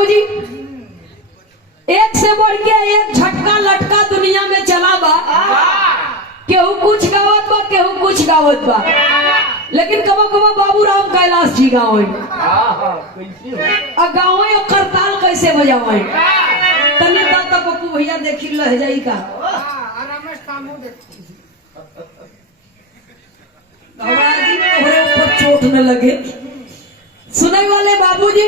बाबूजी, एक से बढ़ के एक झटका लटका दुनिया में चला बा। केहू कुछ गावत बा, केहू कुछ गावत बा, लेकिन कबा कबा बाबू राम कैलाश जी गाँव और गाँव और करताल कैसे बजावे तने दाता पप्पू भैया देखी लह जाई का ऊपर चोट न लगे सुनने वाले बाबूजी।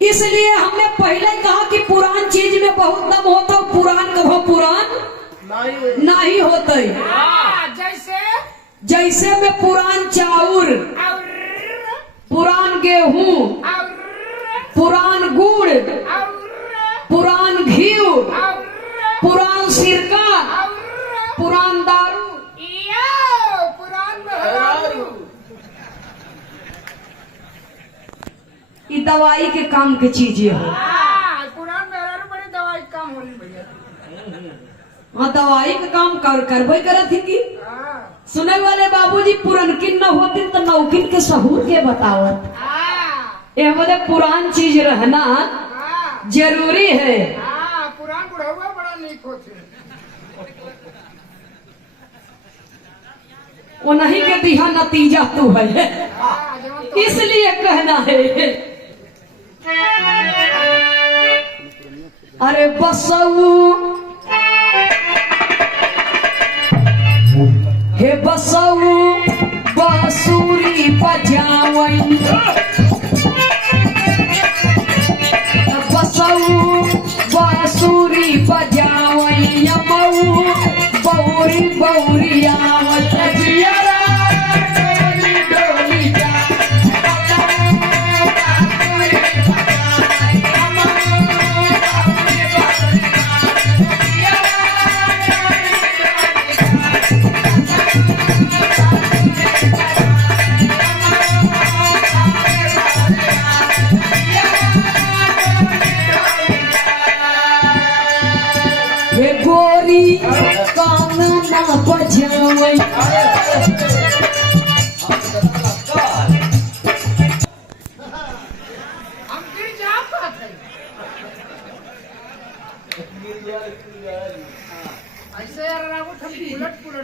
इसलिए हमने पहले कहा कि पुरान चीज में बहुत दम होता, पुरान कभो पुरान नहीं होते। जैसे में पुरान चाउर, पुरान गेहूं, पुरान गुड़, पुरान घी, पुरान सिरका, पुरान दारू, ये दवाई के काम की चीजें हो। पुरान मेहरारू बड़ी दवाई काम होली भैया। हाँ दवाई का काम करबे करत थी की। सुने वाले बाबूजी, पुरनकिन न होती तो नौकिन के सहूर के बतावत। ये बोले पुरान चीज रहना जरूरी है। पुरान बुढ़ावा बड़ा नीक होते, वो नहीं के दिया नतीजा तू है, इसलिए कहना है। अरे बसऊ हे बसऊ बांसुरी बजावई, बसऊ बांसुरी बजावई, मऊ बौरी बौरी आवत जियरा डोली डोली जा। गोरी कांगना बजावई,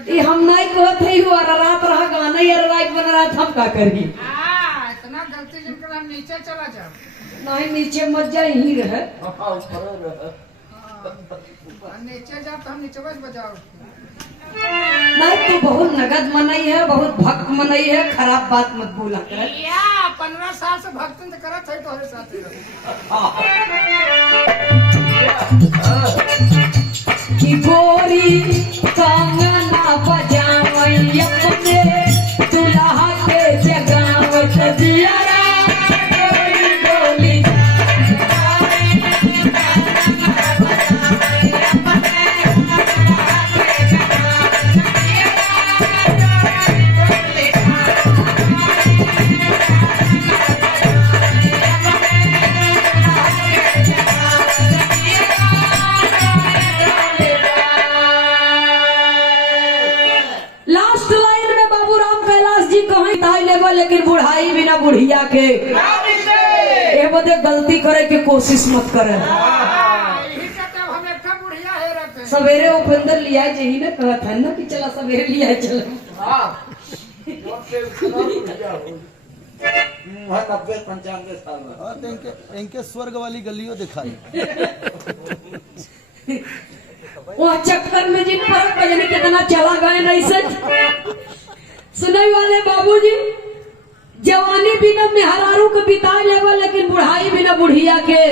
ये हम नहीं कहते ही हुआ रात रहा गाना यार रात बन रहा था, हम का करी। इतना गलती जिनकर हम नीचे चला जाओ। नहीं नीचे मत जा, यही रहे नीचे जाओ तो हम नीचे बस बजाओ। नहीं तू बहुत नगद मनई है, बहुत भक्त मनई है, खराब बात मत बोला कर। 15 साल से भक्तन तो करत है तोहरे साथ कि गोरी कांगना बजावई, अपने दुल्हा के जगावत जियरा डोली डोली। लेकिन बुढ़ाई बिना बुढ़िया के ये बदे गलती करे की कोशिश मत करे। सवेरे उपेंद्र लिया यही ना कहत है ना कि चला सवेरे लिया चल। 90-95 साल इनके स्वर्ग वाली गलियों दिखाई। वहाँ चक्कर में जिन पर बजने कितना चला गए नहीं से। सुनाई वाले बाबूजी, जवानी बिना मेहरारू के बिता लेवा, लेकिन बुढ़ाई बिना बुढ़िया के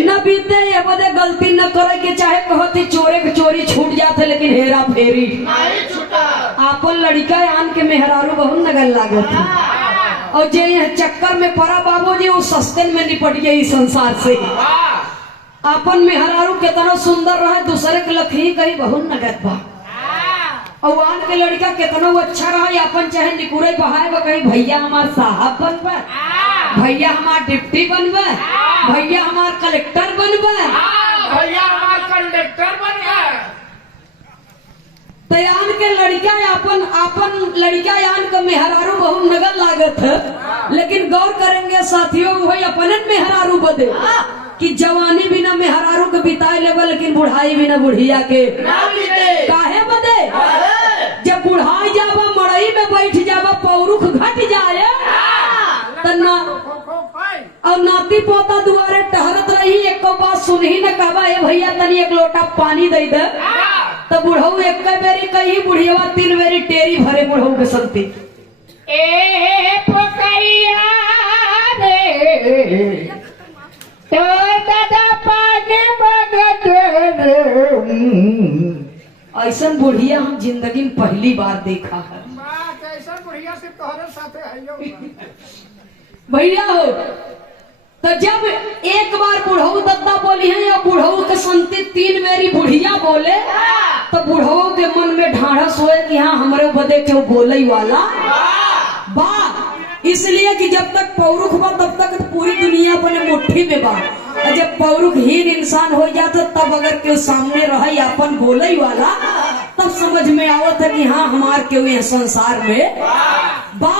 न बीते। ये बदे गलती न करे के चाहे कहती चोरे के चोरी छूट जाते, लेकिन हेरा फेरी आपन लड़का आन के मेहरारू बहुत नगर लागत है। और जे चक्कर में पड़ा बाबूजी, वो सस्ते में निपट गई संसार से। आपन मेहरारू कितना सुंदर रहे, दूसरे के लखी कहीं बहुत नगद बा। और आन के लड़का कितना अच्छा रहा, अपन चाहे निकुरे बहाए कहीं भैया हमार साहब बनबे, भैया हमार डिप्टी बनबे, भैया हमार कलेक्टर बनबे, भैया हमार कंडक्टर बनबे। तयान के लड़का अपन लड़का यान के मेहरारू बहुत नगर लागत है। लेकिन गौर करेंगे साथियों वही अपनन में हरारू बदे कि जवानी बिना में हरारू के बिताए लेवल लेकिन बुढ़ाई बिना बुढ़िया के काहे बदे जब बुढ़ाई जावा मड़ई में बैठ जावा पौरुख घट जाए तना और नाती पोता दुआरे टहरत रही एक बात सुनही न कहवा ए भैया तनी एक लोटा पानी दे दे तो बुढ़ऊ एक बेरी कही बुढ़िया 3 बेरी टेरी भरे बुढ़ऊ के संगती ए पोकरिया रे तो दादा पानी मगत ऐसा बुढ़िया हम जिंदगी में पहली बार देखा है बात ऐसा बढ़िया से तोहरे साथे है भैया हो तो जब एक बार बुढ़ऊ दत्ता बोली है या बुढ़ऊ के संति 3 बेरी बुढ़िया बोले तो बुढ़ऊ के मन में ढाढ़स हुए कि हाँ हमारे बदे क्यों बोले वाला बा इसलिए कि जब तक पौरुख बा तब तक पूरी दुनिया अपने मुट्ठी में बा और जब पौरुखहीन इंसान हो जाता तब अगर केहू सामने रहे अपन बोले वाला तब समझ में आवत है कि हाँ हमार केहू संसार में बा